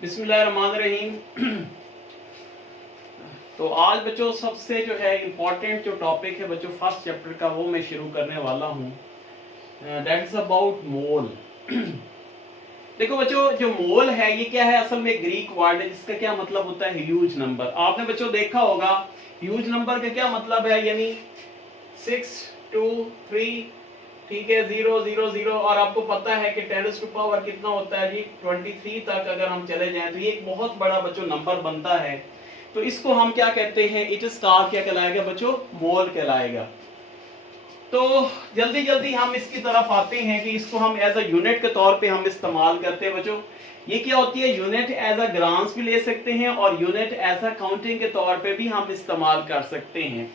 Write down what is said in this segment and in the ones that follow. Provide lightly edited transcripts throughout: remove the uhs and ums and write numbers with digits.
बिस्मिल्लाहिर्रहमानिर्रहीम। तो आज बच्चों सबसे जो है इम्पोर्टेंट जो टॉपिक है बच्चों फर्स्ट चैप्टर का वो मैं शुरू करने वाला हूँ। दैट इज अबाउट मोल। देखो बच्चों जो मोल है ये क्या है, असल में ग्रीक वर्ड है जिसका क्या मतलब होता है ह्यूज नंबर। आपने बच्चों देखा होगा ह्यूज नंबर का क्या मतलब है, यानी 6 2 3 ठीक है 0 0 0 और आपको पता है कि 10 टू पावर कितना होता है जी 23 तक अगर हम चले जाएं तो ये एक बहुत बड़ा बच्चों नंबर बनता है। तो इसको हम क्या कहते हैं, इट स्टार क्या कहलाएगा बच्चों, मोल कहलाएगा। तो जल्दी जल्दी हम इसकी तरफ आते हैं कि इसको हम एज अ यूनिट के तौर पे हम इस्तेमाल करते हैं बच्चों। ये क्या होती है, यूनिट एज अ ग्राम्स भी ले सकते हैं और यूनिट एज अ काउंटिंग के तौर पे भी हम इस्तेमाल कर सकते हैं।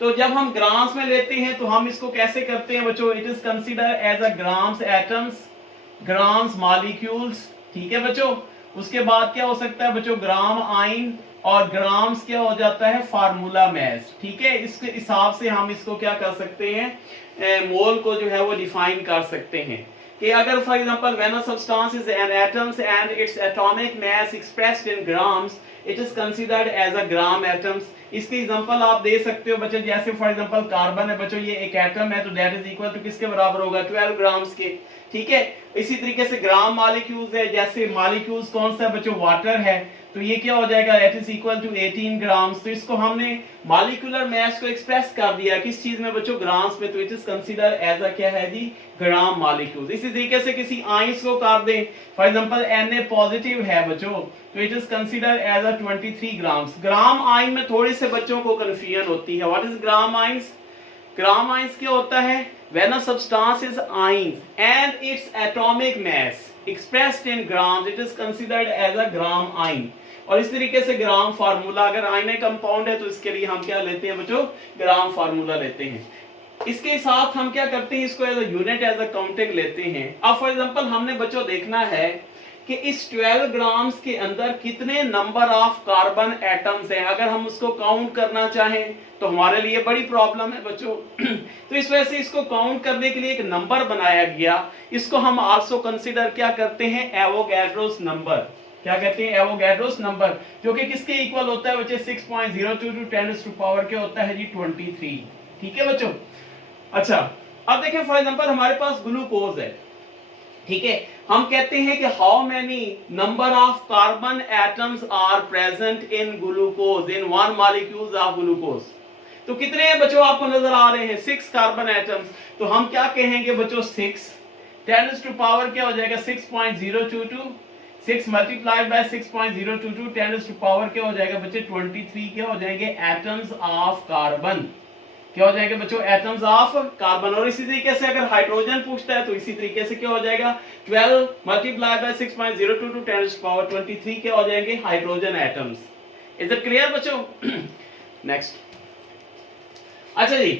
तो जब हम ग्राम्स में लेते हैं तो हम इसको कैसे करते हैं बच्चों, it is consider as a grams atoms, grams molecules, ठीक है बच्चों। उसके बाद क्या हो सकता है बच्चों, ग्राम आइन, और ग्राम्स क्या हो जाता है फार्मूला मैस, ठीक है। इसके हिसाब से हम इसको क्या कर सकते हैं, मोल को जो है वो डिफाइन कर सकते हैं कि अगर for example when a substance is an atoms and its atomic mass expressed in grams it is considered as a gram atoms. इसकी एग्जांपल आप दे सकते हो बच्चों, जैसे फॉर एग्जांपल कार्बन है बच्चों, ये एक एटम है तो दैट इज इक्वल टू किसके बराबर होगा, 12 ग्राम्स के, ठीक है। इसी तरीके से ग्राम मॉलिक्यूल्स है, जैसे मॉलिक्यूल्स कौन सा है बच्चों, वाटर है, तो ये क्या हो जाएगा, that is equal to 18 grams. तो इसको हमने मॉलिक्यूलर मास को एक्सप्रेस कर दिया किस चीज में बच्चों, ग्राम्स में, तो it is consider as a क्या है जी, ग्राम मॉलिक्यूल्स। इसी तरीके से किसी आइंस को कर दें, फॉर एग्जांपल Na पॉजिटिव है बच्चों, तो it is consider as a 23 grams. Gram ion में थोड़ी से बच्चों को कंफ्यूजन होती है, what is gram ions. Gram ions क्या होता है, when a substance is ions and its atomic mass expressed in grams it is considered as a gram ion। और इस तरीके से ग्राम फार्मूला, अगर आयनिक कंपाउंड है तो इसके लिए हम क्या लेते हैं बच्चों, ग्राम फार्मूला लेते हैं। इसके साथ हम क्या करते हैं, इसको as a unit as a counting लेते हैं। अब फॉर एग्जांपल हमने बच्चों देखना है कि इस 12 ग्राम्स के अंदर कितने नंबर ऑफ कार्बन एटम्स हैं। अगर हम उसको काउंट करना चाहें तो हमारे लिए बड़ी प्रॉब्लम है बच्चों। तो इस वजह से इसको काउंट करने के लिए एक नंबर बनाया गया, इसको हम आल्सो कंसीडर क्या करते हैं, एवोगैड्रोस नंबर। क्या कहते हैं, एवोगैड्रोस नंबर, जो कि किसके इक्वल होता है बच्चे, 6.02 टू 10 टू पावर क्या होता है जी 23, ठीक है बच्चों। अच्छा अब देखें फॉर एग्जांपल हमारे पास ग्लूकोज है, ठीक है। हम कहते हैं कि how many number of carbon atoms are present in glucose, in one molecules of glucose. तो कितने हैं बच्चों आपको नजर आ रहे हैं, 6 कार्बन एटम्स। तो हम क्या कहेंगे बच्चों, 6 10 टू पावर क्या हो जाएगा 6.022, 6 मल्टीप्लाइड बाय 6.022 10 टू पावर क्या हो जाएगा बच्चे 23 क्या हो जाएंगे एटम्स ऑफ कार्बन, क्या हो जाएगा बच्चों, एटम्स ऑफ कार्बन। और इसी तरीके से अगर हाइड्रोजन पूछता है तो इसी तरीके से क्या हो जाएगा 12 मल्टीप्लाई बाय 6.022 10 पावर 23 क्या हो जाएंगे hydrogen atoms. Is it clear बच्चों। नेक्स्ट, अच्छा जी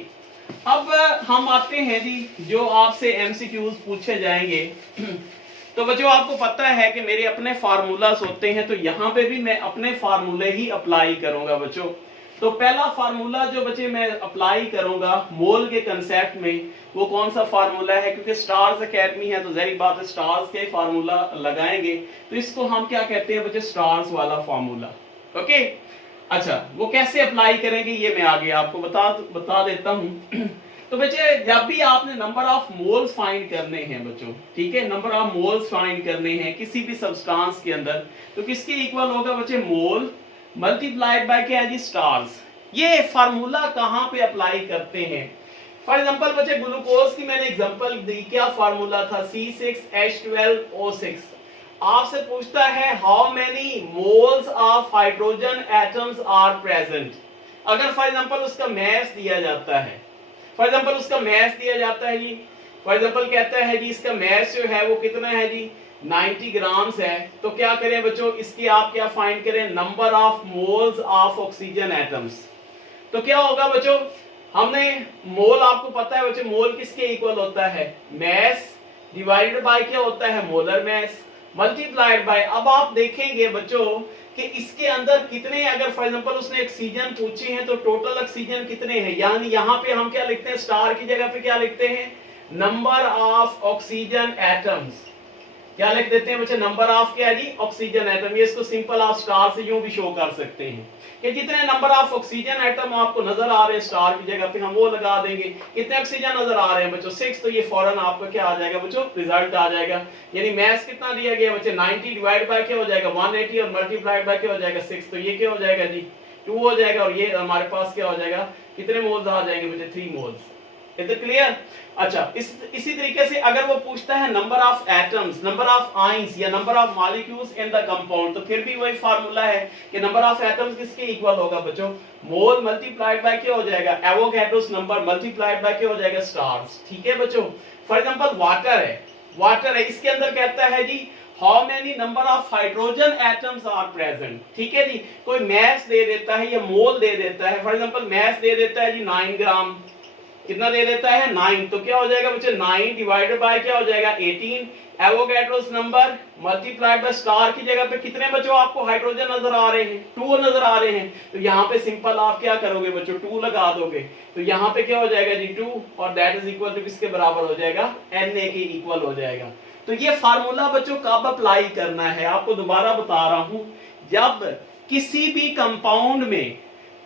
अब हम आते हैं जी जो आपसे एमसीक्यूज पूछे जाएंगे। तो बच्चों आपको पता है कि मेरे अपने फार्मूलास होते हैं, तो यहां पे भी मैं अपने फार्मूले ही अप्लाई करूंगा बच्चों। तो पहला फार्मूला जो बच्चे मैं अप्लाई करूंगा मोल के कंसेप्ट में, वो कौन सा फार्मूला है, क्योंकि स्टार्स एकेडमी है तो जहरी बात है स्टार्स के फार्मूला लगाएंगे। तो इसको हम क्या कहते हैं बच्चे, स्टार्स वाला फार्मूला, ओके। अच्छा वो कैसे अप्लाई करेंगे ये मैं आगे आपको बता देता हूं। तो बच्चे जब भी आपने नंबर ऑफ मोल्स फाइंड करने हैं बच्चों, ठीक है, नंबर ऑफ मोल्स फाइंड करने हैं किसी भी सब्सटेंस के अंदर, तो किसके इक्वल होगा बच्चे, मोल मल्टीप्लाइड बाय क्या है जी, स्टार्स। ये फार्मूला कहां पे अप्लाई करते हैं, फॉर एग्जांपल बच्चे ग्लूकोज की मैंने एग्जांपल दी, क्या फार्मूला था C6H12O6। आपसे पूछता है how many moles of hydrogen atoms are present. अगर फॉर एग्जांपल उसका मास दिया जाता है, फॉर एग्जांपल उसका मास दिया जाता है जी, फॉर एग्जांपल कहता है जी इसका मास जो है वो कितना है जी 90 ग्राम्स है, तो क्या करें बच्चों, इसकी आप क्या फाइंड करें, number of moles of oxygen atoms. तो क्या होगा बच्चों, हमने मोल आपको पता है बच्चों, मोल किसके इक्वल होता है, मास डिवाइडेड बाय क्या होता है, मोलर मास, मल्टीप्लाइड बाय। अब आप देखेंगे बच्चों कि इसके अंदर कितने, अगर फॉर एग्जांपल उसने ऑक्सीजन पूछे हैं तो टोटल ऑक्सीजन कितने हैं, यानी यहां पे हम क्या लिखते हैं, स्टार की जगह पे क्या लिखते हैं, नंबर ऑफ ऑक्सीजन एटम्स, क्या लिख देते हैं बच्चे, नंबर ऑफ क्या है जी, ऑक्सीजन एटम। ये इसको सिंपल आप स्टार से यूं भी शो कर सकते हैं कि जितने नंबर ऑफ ऑक्सीजन एटम आपको नजर आ रहे हैं स्टार की जगह पे हम वो लगा देंगे। कितने ऑक्सीजन नजर आ रहे हैं बच्चों, 6, तो ये फौरन आपका क्या आ जाएगा बच्चों, रिजल्ट आ जाएगा। यानी मास कितना दिया गया बच्चे, 90 डिवाइड बाय क्या हो जाएगा 180 और मल्टीप्लाइड बाय क्या हो जाएगा 6, तो ये क्या हो जाएगा जी 2 हो जाएगा। और ये हमारे पास क्या हो जाएगा, कितने मोल्स आ जाएंगे बच्चे, 3 मोल्स। Is it clear? अच्छा, इसी तरीके से अगर वो पूछता है number of atoms, number of ions या number of molecules in the compound, तो फिर भी वही फार्मूला है कि नंबर ऑफ एटम्स किसके इक्वल होगा बच्चों, मोल मल्टीप्लाइड बाय क्या हो जाएगा, एवोगैड्रोस नंबर मल्टीप्लाइड बाय क्या हो जाएगा, स्टार्स। ठीक है बच्चों। फॉर एग्जांपल वाटर है, इसके अंदर कहता है जी how many number of hydrogen atoms are present. ठीक है जी, कोई मास दे देता है या मोल दे देता है। फॉर एग्जांपल मास दे देता है जी 9 ग्राम, कितना दे देता है 9, तो क्या हो जाएगा बच्चे 9 डिवाइडेड बाय क्या हो जाएगा 18, Avogadro's number multiplied by star की जगह पे कितने बच्चों आपको हाइड्रोजन नजर आ रहे हैं, 2 नजर आ रहे हैं। तो यहाँ पे सिंपल आप क्या करोगे बच्चों, 2 लगा दोगे, तो यहाँ पे क्या हो जाएगा जी 2, और दैट इज इक्वल टू किसके बराबर हो जाएगा, Na के इक्वल हो जाएगा। तो ये फार्मूला बच्चों कब अप्लाई करना है, आपको दोबारा बता रहा हूं, जब किसी भी कंपाउंड में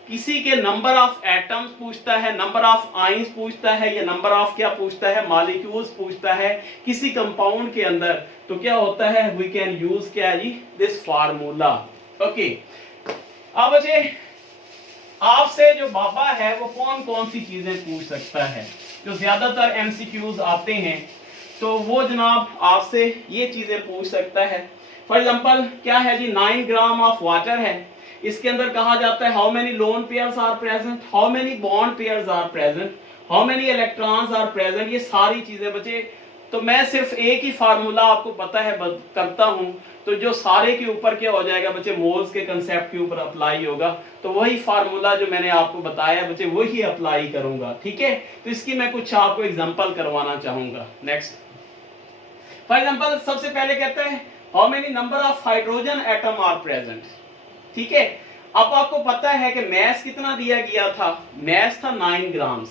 किसी के नंबर ऑफ एटम्स पूछता है, नंबर ऑफ आयंस पूछता है, या नंबर ऑफ क्या पूछता है, मॉलिक्यूल्स पूछता है किसी कंपाउंड के अंदर, तो क्या होता है, वी कैन यूज क्या है जी, दिस फार्मूला। ओके, अब बच्चे आपसे जो बाबा है वो कौन कौन सी चीजें पूछ सकता है, जो ज्यादातर एमसीक्यूज आते हैं, तो वो जनाब आपसे ये चीजें पूछ सकता है। फॉर एग्जांपल क्या है जी, 9 ग्राम ऑफ वाटर है, इसके अंदर कहा जाता है how many lone pairs are present, how many bond pairs are present, how many electrons are present, ये सारी चीजें बच्चे। तो मैं सिर्फ एक ही फार्मूला आपको पता है करता हूं, तो जो सारे के ऊपर क्या हो जाएगा बच्चे, मोल्स के कंसेप्ट के ऊपर अप्लाई होगा, तो वही फार्मूला जो मैंने आपको बताया बच्चे वही अप्लाई करूंगा। ठीक है, तो इसकी मैं कुछ आपको एग्जांपल करवाना चाहूंगा। नेक्स्ट, फॉर एग्जांपल सबसे पहले कहता है how many number of hydrogen atom are present. ठीक है, अब आपको पता है कि मास कितना दिया गया था, मास था 9 ग्राम्स।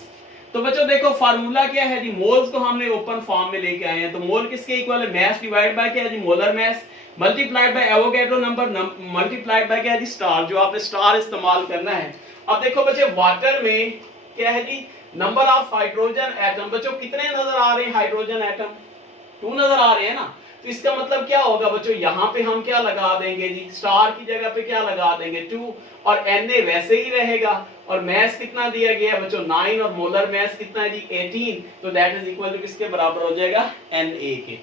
तो बच्चों देखो फार्मूला क्या है जी, मोल्स को हमने ओपन फॉर्म में लेके आए हैं, तो मोल किसके इक्वल है, मास डिवाइड बाय क्या है जी, molar mass multiplied by Avogadro number multiplied by क्या है जी, स्टार, जो आपने स्टार इस्तेमाल करना है। अब देखो बच्चे वाटर में क्या है जी, नंबर ऑफ हाइड्रोजन एटम, बच्चों कितने नजर आ रहे हैं हाइड्रोजन एटम, 2 नजर आ रहे हैं ना। तो इसका मतलब क्या होगा बच्चों, यहाँ पे हम क्या लगा देंगे जी, स्टार की जगह पे क्या लगा देंगे 2, और Na वैसे ही रहेगा, और मास कितना दिया गया है बच्चों 9, और मोलर मास कितना है जी 18, तो दैट इज इक्वल टू किसके बराबर हो जाएगा, Na के।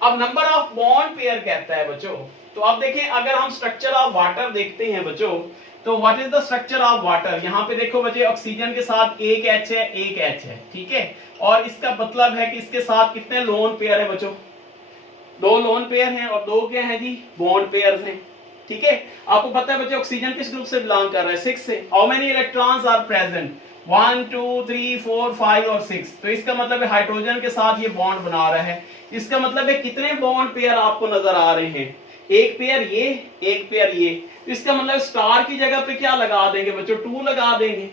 अब नंबर ऑफ बॉन्ड पेयर कहता है बच्चों, तो अब देखें अगर हम स्ट्रक्चर ऑफ वाटर देखते हैं बच्चों, तो what is the structure of water, यहाँ पे देखो बच्चे ऑक्सीजन के साथ एक H है, एक H है। ठीक है, और इसका मतलब है कि इसके साथ कितने लोन पेयर है बच्चों, 2 लोन पेयर हैं, और 2 क्या है जी, बॉन्ड पेयर हैं। ठीक है, आपको पता है बच्चे ऑक्सीजन किस ग्रुप से बिलोंग कर रहा है, 6 से। How many electrons are present, 1 2 3 4 5 और 6, तो इसका मतलब है हाइड्रोजन के साथ ये बॉन्ड बना रहा है। इसका मतलब है कितने बॉन्ड पेयर आपको नजर आ रहे हैं, एक पेयर ये, एक पेयर ये, तो इसका मतलब स्टार की जगह पे क्या लगा देंगे बच्चों, 2 लगा देंगे।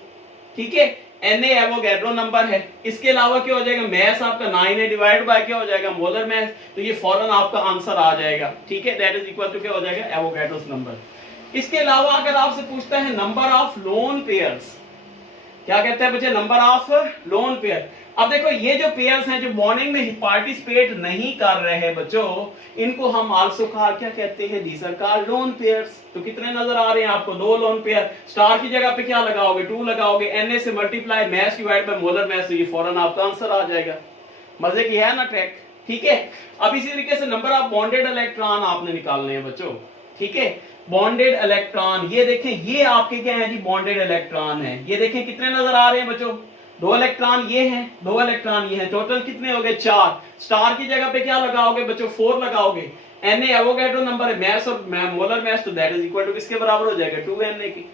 ठीक है, Na एवोगैड्रो नंबर है, इसके अलावा क्या हो जाएगा, मास आपका 9 है, डिवाइड बाय क्या हो जाएगा, मोलर मास, तो ये फौरन आपका आंसर आ जाएगा। ठीक है, दैट इज इक्वल टू क्या हो जाएगा, एवोगैड्रोस नंबर। इसके अलावा अगर आपसे पूछता है नंबर ऑफ लोन पेयर्स, क्या कहते हैं बच्चे, नंबर ऑफ लोन पेयर। अब देखो ये जो पेयर्स हैं जो बॉन्डिंग में पार्टिसिपेट नहीं कर रहे हैं बच्चों, इनको हम आल्सो क्या कहते हैं, these are called lone pairs. तो कितने नजर आ रहे हैं आपको, 2 लोन पेयर, स्टार की जगह पे क्या लगाओगे, 2 लगाओगे, Na से multiply mass divide by molar mass, तो ये फौरन आपका आंसर आ जाएगा। मजे की है ना ट्रैक। ठीक है, अब इसी तरीके से नंबर ऑफ बॉन्डेड इलेक्ट्रॉन आपने निकालने हैं बच्चों। ठीक है, बॉन्डेड इलेक्ट्रॉन, ये देखें ये आपके क्या है जी, बॉन्डेड इलेक्ट्रॉन है। ये देखें कितने नजर आ रहे हैं बच्चों, 2 इलेक्ट्रॉन ये हैं, 2 इलेक्ट्रॉन ये हैं, टोटल कितने हो गए 4। स्टार की जगह पे क्या लगाओगे बच्चों, 4 लगाओगे। Na एवोगैड्रो नंबर है, मास और मोलर मास, तो दैट इज इक्वल टू किसके बराबर हो जाएगा, 2 Na की।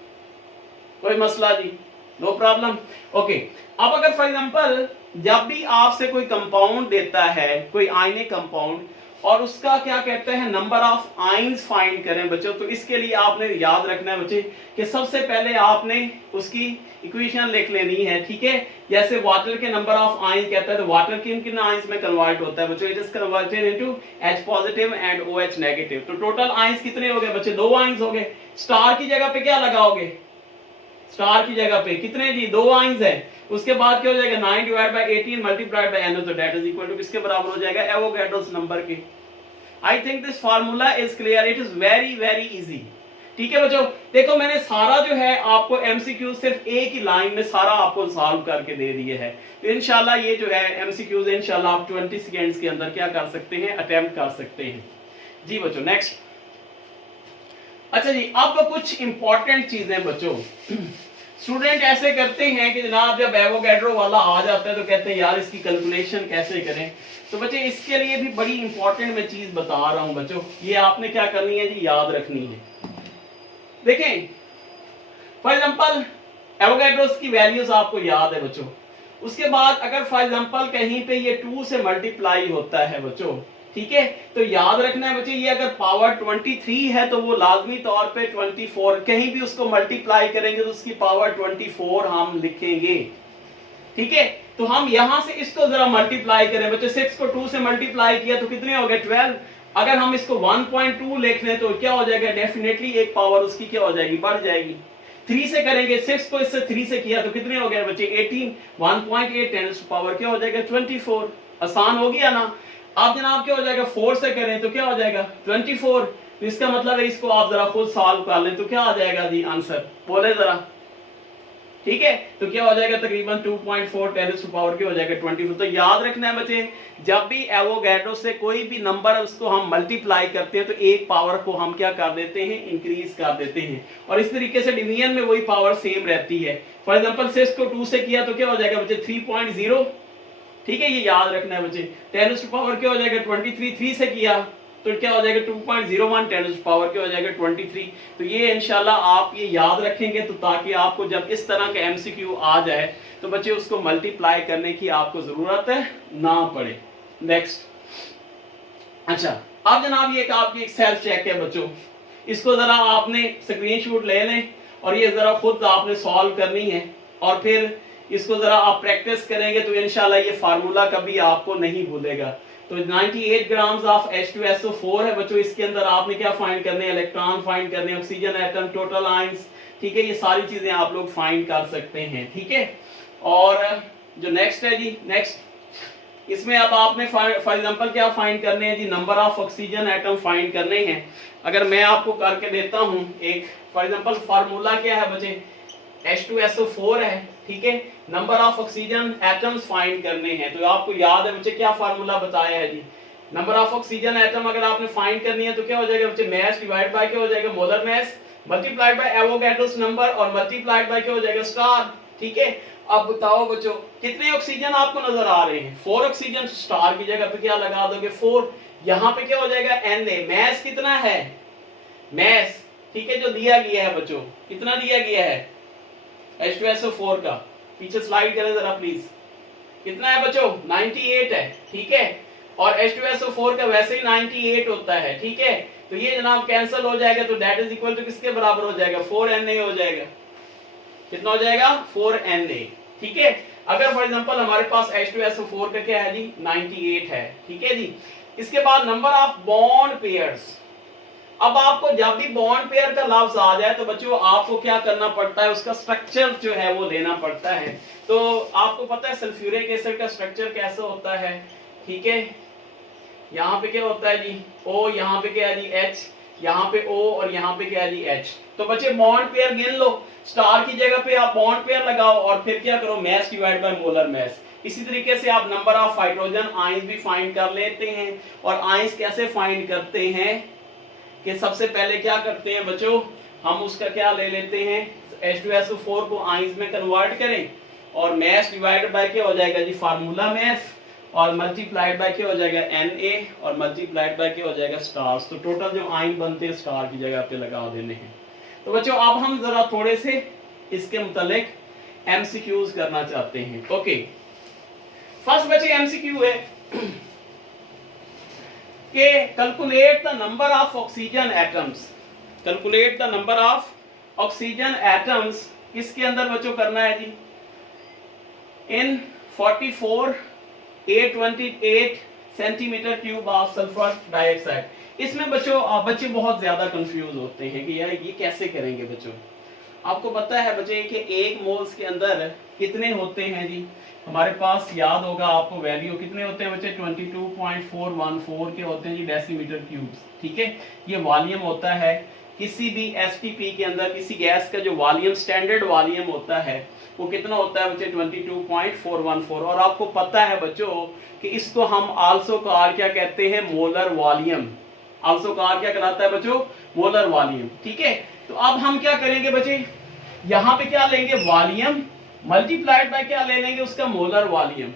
कोई मसला जी, नो प्रॉब्लम। ओके, अब अगर फॉर एग्जांपल जब भी आपसे कोई कंपाउंड देता है, कोई आयनिक कंपाउंड, और उसका क्या कहते हैं नंबर ऑफ आइंस फाइंड करें बच्चों। तो इसके लिए आपने याद रखना है बच्चे कि सबसे पहले आपने उसकी इक्वेशन लिख लेनी है, ठीक है। जैसे वाटर के नंबर ऑफ आइंस कहता है तो वाटर किन किन आइंस में कन्वर्ट होता है बच्चों, it is converted into H positive and OH negative. तो टोटल आइंस कितने हो गए बच्चे, 2 आइंस हो गए। स्टार की जगह पे क्या लगाओगे, स्टार की जगह पे कितने जी, 2 आइंस है। उसके बाद क्या हो जाएगा 9 divide by 18 multiplied by NO, तो दैट इज इक्वल टू किसके बराबर हो जाएगा, एवोगैड्रोस नंबर के। I think this formula is clear, it is very very easy, ठीक है बच्चों। देखो मैंने सारा जो है आपको एमसीक्यू सिर्फ एक ही लाइन में सारा आपको सॉल्व करके दे दिए है। तो इंशाल्लाह ये जो है एमसीक्यूज इंशाल्लाह आप 20 सेकेंड्स के अंदर क्या कर सकते हैं, अटेम्प्ट कर सकते हैं जी बच्चों। नेक्स्ट, अच्छा जी, अब कुछ इंपॉर्टेंट चीजें बच्चों। स्टूडेंट ऐसे करते हैं कि जनाब जब एवोगैड्रो वाला आ जाता है तो कहते हैं यार इसकी कैलकुलेशन कैसे करें। तो बच्चे इसके लिए भी बड़ी इंपॉर्टेंट मैं चीज बता रहा हूं बच्चों, ये आपने क्या करनी है जी, याद रखनी है। देखें फॉर एग्जांपल एवोगैड्रोस की वैल्यूज आपको याद है बच्चों। उसके बाद अगर फॉर एग्जांपल कहीं पे ये 2 से मल्टीप्लाई होता है बच्चों, ठीक है, तो याद रखना है बच्चे ये अगर पावर 23 है तो वो लाजमी तौर पे 24, कहीं भी उसको मल्टीप्लाई करेंगे तो उसकी पावर 24 हम लिखेंगे, ठीक है। तो हम यहां से इसको जरा मल्टीप्लाई करें बच्चे, 6 को 2 से मल्टीप्लाई किया तो कितने हो गए 12। अगर हम इसको 1.2 लिख लें तो क्या हो जाएगा, डेफिनेटली एक पावर उसकी क्या हो जाएगी, बढ़ जाएगी। 3 से करेंगे, 6 को इससे 3 से किया तो कितने हो गए बच्चे 18, 1.8 10 पावर क्या हो जाएगा 24। आसान हो गया ना। आप जनाब क्या हो जाएगा 4 से करें तो क्या हो जाएगा 24। तो इसका मतलब है इसको आप जरा खुद सॉल्व कर लें तो क्या आ जाएगा जी आंसर, बोले जरा, ठीक है। तो क्या हो जाएगा तकरीबन 2.4 10 पावर क्या हो जाएगा 24। तो याद रखना है बच्चे जब भी एवोगैड्रो से कोई भी नंबर उसको हम मल्टीप्लाई करते हैं तो एक पावर को हम क्या कर देते हैं, इंक्रीज कर देते हैं। और इस तरीके से डिवीजन में वही पावर सेम रहती है। फॉर एग्जांपल 6 को 2 से किया तो क्या हो जाएगा बच्चे 3.0, ठीक है, ये याद रखना है बच्चे। 10 पावर क्या हो जाएगा 23, 3 से किया तो क्या हो जाएगा 2.01, 10 पावर क्या हो जाएगा 23। तो ये इंशाल्लाह आप ये याद रखेंगे तो ताकि आपको जब इस तरह के एमसीक्यू आ जाए तो बच्चे उसको मल्टीप्लाई करने की आपको जरूरत है ना पड़े। नेक्स्ट, अच्छा अब जनाब ये आपकी एक सेल्फ चेक है बच्चों, इसको जरा आपने स्क्रीनशॉट ले लें और ये जरा खुद आपने सॉल्व करनी है और फिर इसको जरा आप प्रैक्टिस करेंगे तो इंशाल्लाह ये फार्मूला कभी आपको नहीं भूलेगा। तो 98 ग्राम्स ऑफ H2SO4 है बच्चों, इसके अंदर आपने क्या फाइंड करने हैं, इलेक्ट्रॉन फाइंड करने हैं, ऑक्सीजन एटम, टोटल आयंस, ठीक है, ये सारी चीजें आप लोग फाइंड कर सकते हैं, ठीक है। और जो नेक्स्ट है जी, नेक्स्ट इसमें अब आपने फॉर एग्जांपल क्या फाइंड करने हैं जी, number of oxygen atom find करने हैं। अगर मैं आपको करके देता हूं एक, फॉर एग्जांपल फार्मूला क्या है बच्चे, H2SO4 है, ठीक है, number of oxygen atoms find करने हैं। तो आपको याद है बच्चे क्या फार्मूला बताया है जी, नंबर ऑफ ऑक्सीजन एटम अगर आपने फाइंड करनी है तो क्या हो जाएगा बच्चे, मास डिवाइड बाय क्या हो जाएगा molar mass multiplied bye Avogadro's number और मल्टीप्लाइड बाय क्या हो जाएगा स्टार, ठीक है। अब बताओ बच्चों कितने ऑक्सीजन आपको नजर आ रहे हैं, 4 ऑक्सीजन, स्टार की जगह पे क्या लगा दोगे 4, यहाँ पे क्या हो जाएगा Na, मास कितना है, मास, ठीक है, जो दिया गया है बच्चों, कितना दिया गया है H2SO4 का, पीछे स्लाइड करें जरा प्लीज, कितना है बच्चों 98 है, ठीक है, और H2SO4 का वैसे ही 98 होता है, ठीक है। तो ये जनाब कैंसिल हो जाएगा तो दैट इज इक्वल टू किसके बराबर हो जाएगा 4Na हो जाएगा, कितना हो जाएगा 4Na, ठीक है। अगर फॉर एग्जांपल हमारे पास H2SO4 का क्या है जी 98 है, ठीक है जी। इसके बाद नंबर ऑफ बॉन्ड पेयर्स, अब आपको जब भी बॉन्ड पेयर का लफ्ज आ जाए तो बच्चों आपको क्या करना पड़ता है, उसका स्ट्रक्चर जो है वो लेना पड़ता है। तो आपको पता है सल्फ्यूरिक एसिड का स्ट्रक्चर कैसा होता है, ठीक है, यहाँ पे क्या होता है जी O, यहाँ पे क्या है जी H, यहाँ पे O और यहाँ पे क्या है जी H। तो बच्चे बॉन्ड पेयर गिन लो, स्टार की जगह पे आप बॉन्ड पेयर लगाओ और फिर क्या करो mass divide by molar mass. इसी तरीके से आप नंबर ऑफ हाइड्रोजन आयंस भी फाइंड कर लेते हैं। और आयंस कैसे फाइंड करते हैं कि सबसे पहले क्या करते हैं बच्चों, हम उसका क्या ले लेते हैं H2SO4 को आयंस में कन्वर्ट करें और मास डिवाइडेड बाय क्या हो जाएगा जी फार्मूला मास और मल्टीप्लाइड बाय क्या हो जाएगा Na और मल्टीप्लाइड बाय क्या हो जाएगा स्टार्स। तो टोटल जो आयन बनते हैं स्टार की जगह पे लगा देने हैं। तो बच्चों अब हम जरा थोड़े से इसके मुतालिक एमसीक्यूज करना चाहते हैं। ओके, फर्स्ट बच्चे एमसीक्यू है, कि calculate the number of oxygen atoms, calculate the number of oxygen atoms किसके अंदर बच्चों करना है जी, इन 44,828 centimetre cube of sulphur dioxide. इसमें बच्चे बहुत ज्यादा कंफ्यूज होते हैं कि यार ये कैसे करेंगे बच्चों। आपको पता है बच्चे कि एक मोल्स के अंदर कितने होते हैं जी, हमारे पास याद होगा आपको वैल्यू कितने होते हैं बच्चे, 22.414 के होते हैं जी डेसीमीटर क्यूब्स। ठीक है, ये वॉल्यूम होता है किसी भी एसटीपी के अंदर, किसी गैस का जो वॉल्यूम स्टैंडर्ड वॉल्यूम होता है वो कितना होता है बच्चे 22.414। और आपको पता है बच्चों कि इसको हम आल्सो कार क्या कहते हैं, मोलर वॉल्यूम। आल्सो कार क्या कहलाता है बच्चों, मोलर वॉल्यूम। ठीक है, तो अब हम क्या करेंगे बच्चे, यहां पे क्या लेंगे, वॉल्यूम मल्टीप्लाइड बाय क्या ले लेंगे, उसका मोलर वॉल्यूम।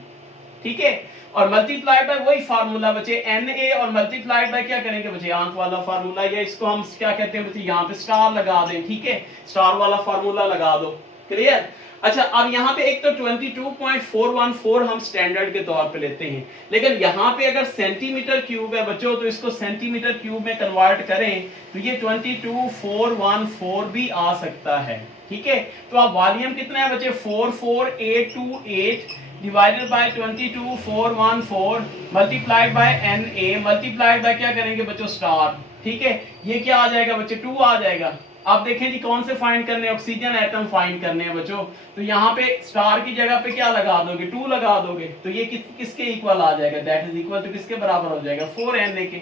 ठीक है, और मल्टीप्लाइड बाय वही फार्मूला बच्चे Na, और मल्टीप्लाइड बाय क्या करेंगे बच्चे, आंख वाला फार्मूला, या इसको हम क्या कहते हैं बच्चे, यहाँ पे स्टार लगा दें। ठीक है, स्टार वाला फार्मूला लगा दो। क्लियर। अच्छा, अब यहाँ पे एक तो 22.414 हम स्टैंडर्ड के तौर पे लेते हैं, लेकिन यहाँ पे अगर सेंटीमीटर क्यूब है बच्चों तो इसको सेंटीमीटर क्यूब में कन्वर्ट करें तो ये 22.414 भी आ सकता है। ठीक है, तो अब वॉल्यूम कितना है बच्चे, 44,828 divided by 22.414 multiplied by Na multiplied by क्या करेंगे बच्चों, स्टार। ठीक है, ये क्या आ जाएगा बच्चे, 2 आ जाएगा। अब देखें जी कौन से फाइंड करने हैं, ऑक्सीजन एटम फाइंड करने हैं बच्चों, तो यहाँ पे स्टार की जगह पे क्या लगा दोगे, 2 लगा दोगे, तो ये किसके इक्वल आ जाएगा, दैट इज इक्वल टू किसके बराबर हो जाएगा, 4Na के।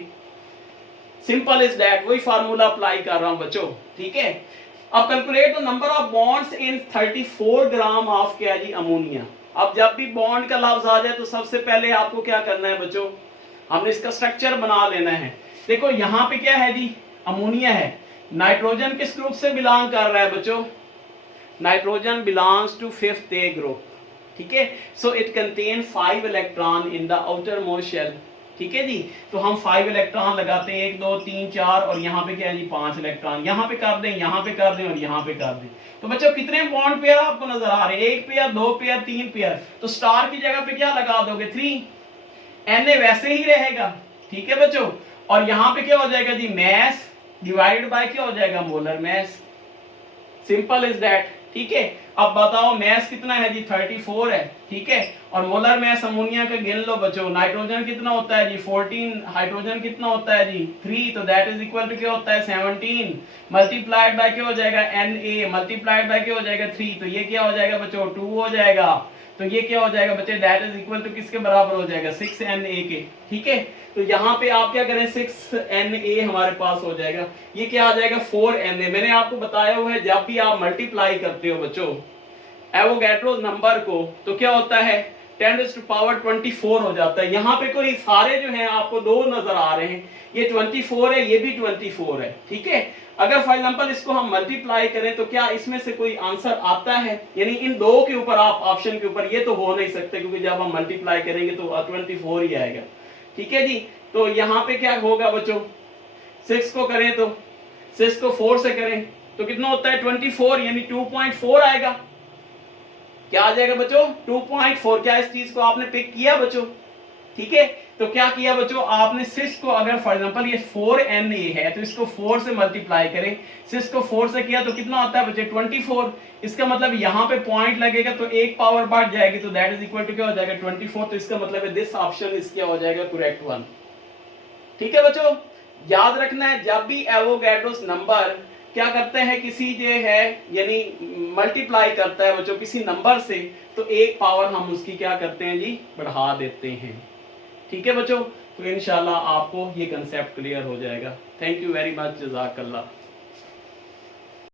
सिंपल इज दैट, वही फार्मूला अप्लाई कर रहा हूं बच्चों। ठीक है, अब calculate the number of bonds in 34 gram of क्या जी, अमोनिया। अब जब भी बॉन्ड का लफ्ज आ जाए तो सबसे पहले आपको क्या करना है बच्चों, हमने इसका स्ट्रक्चर बना लेना है। देखो यहाँ पे क्या है जी, अमोनिया है, नाइट्रोजन किस ग्रुप से बिलोंग कर रहा है बच्चों, nitrogen belongs to 5th A group. ठीक है, so it contain 5 electron in the outermost shell. ठीक है जी, तो हम 5 इलेक्ट्रॉन लगाते हैं, 1 2 3 4, और यहाँ पे क्या है जी 5 इलेक्ट्रॉन, यहाँ पे कर दें, यहाँ पे कर दें और यहाँ पे कर दें। तो बच्चों कितने बॉन्ड पेयर आपको नजर आ रहे हैं, 1 पेयर, 2 पेयर, 3 पेयर। तो स्टार की जगह पे क्या लगा दोगे, 3। Na वैसे ही रहेगा। ठीक है बच्चों, और यहाँ पे क्या हो जाएगा जी, मैस डिवाइडेड बाय क्या हो जाएगा, molar mass. Simple is that. ठीक है, अब बताओ मैस कितना है जी, 34 है। ठीक है, और मोलर मैस अमोनिया का गिन लो बच्चों, नाइट्रोजन कितना होता है जी 14, हाइड्रोजन कितना होता है जी 3, तो दैट इज इक्वल टू क्या होता है 17 मल्टीप्लाइड बाय क्या हो जाएगा, Na मल्टीप्लाइड बाय क्या हो जाएगा 3, तो ये क्या हो जाएगा बच्चों 2 हो जाएगा। तो ये क्या हो जाएगा बच्चे, दैट इज इक्वल टू किसके बराबर हो जाएगा, 6Na के। ठीक है, तो यहाँ पे आप क्या करें, 6Na हमारे पास हो जाएगा, ये क्या आ जाएगा 4Na। मैंने आपको बताया हुआ है जब भी आप मल्टीप्लाई करते हो बच्चों एवोगैड्रो नंबर को तो क्या होता है 10⁻24 हो जाता है। यहाँ पे कोई सारे जो हैं आपको 2 नजर आ रहे हैं, ये 24 है, ये भी 24 है। ठीक है, अगर फॉर एग्जांपल इसको हम मल्टीप्लाई करें तो क्या इसमें से कोई आंसर आता है, यानी इन 2 के ऊपर आप ऑप्शन के ऊपर, ये तो हो नहीं सकते क्योंकि जब हम मल्टीप्लाई करेंगे तो 24 ही आएगा। ठीक है जी, तो यहाँ पे क्या होगा बच्चों, 6 को करें तो 6 को 4 से करें तो कितना होता है 24, यानी 2.4 आएगा। क्या आ जाएगा बच्चों 2.4। क्या इस चीज को आपने पिक किया बच्चों, ठीक है, तो क्या किया बच्चों आपने 6 को, अगर फॉर एग्जांपल ये 4Na है तो इसको 4 से मल्टीप्लाई करें, 6 को 4 से किया तो कितना आता है बच्चे 24। इसका मतलब यहाँ पे पॉइंट लगेगा तो एक पावर बढ़ जाएगी, तो दैट इज इक्वल टू क्या हो जाएगा 24। तो इसका मतलब है दिस ऑप्शन इस क्या हो जाएगा करेक्ट वन। ठीक है बच्चों, याद रखना है जब भी एवोगैड्रोस नंबर क्या करते हैं, किसी जो है यानी मल्टीप्लाई करता है बच्चों किसी नंबर से, तो एक पावर हम उसकी क्या करते हैं जी बढ़ा देते हैं। ठीक है बच्चों, तो इंशाल्लाह आपको ये कंसेप्ट क्लियर हो जाएगा। थैंक यू वेरी मच, जज़ाकल्लाह।